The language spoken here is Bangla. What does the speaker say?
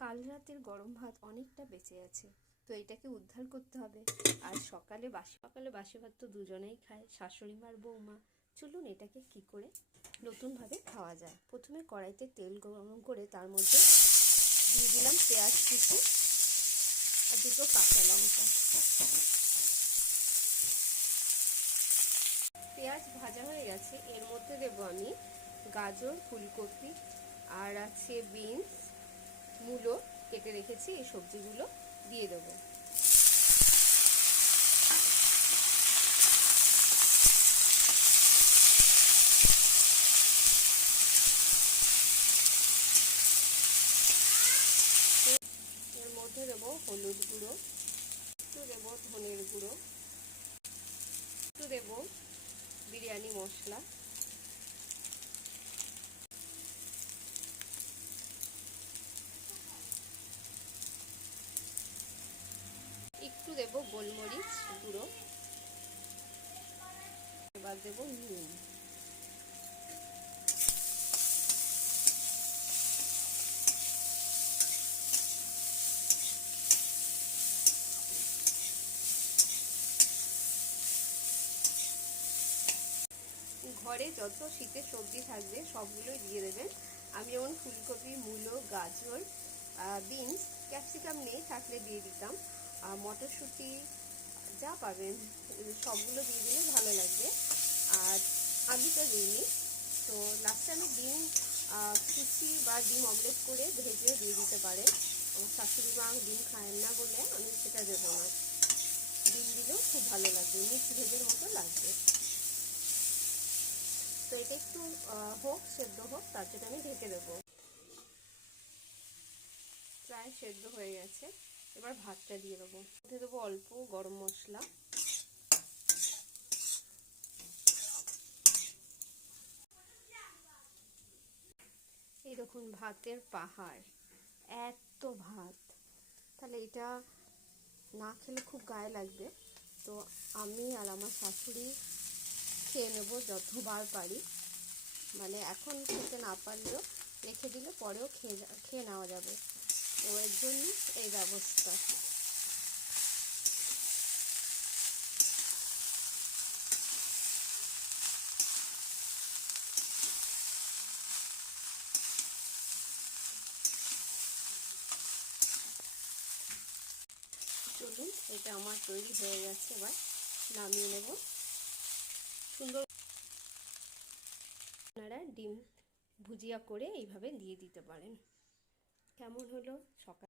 কাল রাতের গরম ভাত অনেকটা বেঁচে আছে, তো এটাকে উদ্ধার করতে হবে। আর সকালে বাসি ভাত তো দুজনেই খায়, শাশুড়ি মা আর বৌমা। চলুন এটাকে কি করে নতুনভাবে খাওয়া যায়। প্রথমে কড়াইতে তেল গরম করে তার মধ্যে দিয়ে দিলাম পেঁয়াজ কুচি আর দুটো কাঁচা লঙ্কা। পেঁয়াজ ভাজা হয়ে গেছে, এর মধ্যে দেবো আমি গাজর, ফুলকপি আর আছে বিনস, মূলো কেটে রেখেছি। এই সবজিগুলো দিয়ে দেবো। এর মধ্যে দেবো হলুদ গুঁড়ো, একটু দেবো ধনের গুঁড়ো, একটু দেবো বিরিয়ানি মশলা, একটু দেবো গোলমরিচ গুঁড়ো, এবার দেবো নুন। ঘরে যত শীতের সবজি থাকবে সবগুলোই দিয়ে দেবেন। আমি যেমন ফুলকপি, মূলো, গাজর, বিনস, ক্যাপসিকাম নেই, থাকলে দিয়ে দিতাম। মটরশুঁটি যা পাবেন সবগুলো দিয়ে দিলে ভালো লাগবে। আর আলুটা দিইনি, তো লাস্টে আমি ডিম কুচি বা ডিম অমলেট করে ভেজেও দিয়ে দিতে পারে। আমার শাশুড়ি মা ডিম খায় না বলে আমি সেটা দেবো না। ডিম দিলেও খুব ভালো লাগবে, মিক্স ভেজের মতো লাগবে। তো এটা একটু সেদ্ধ হোক, তার জন্য আমি ঢেকে দেবো। প্রায় সেদ্ধ হয়ে গেছে, এবার ভাতটা দিয়ে দেবো। দিয়ে দেবো অল্প গরম মশলা, এই দেখুন ভাতের পাহাড়, এত ভাত। তাহলে এটা না খেলে খুব গায়ে লাগবে, তো আমি আর আমার শাশুড়ি খেয়ে নেবো যতবার পারি। মানে এখন খেতে না পারলেও রেখে দিলে পরেও খেয়ে নেওয়া যাবে, তো এর জন্য এই ব্যবস্থা। চলুন, এটা আমার তৈরি হয়ে গেছে, এবার নামিয়ে নেব। সুন্দর আপনারা ডিম ভুজিয়া করে এইভাবে দিয়ে দিতে পারেন। কেমন হলো সকাল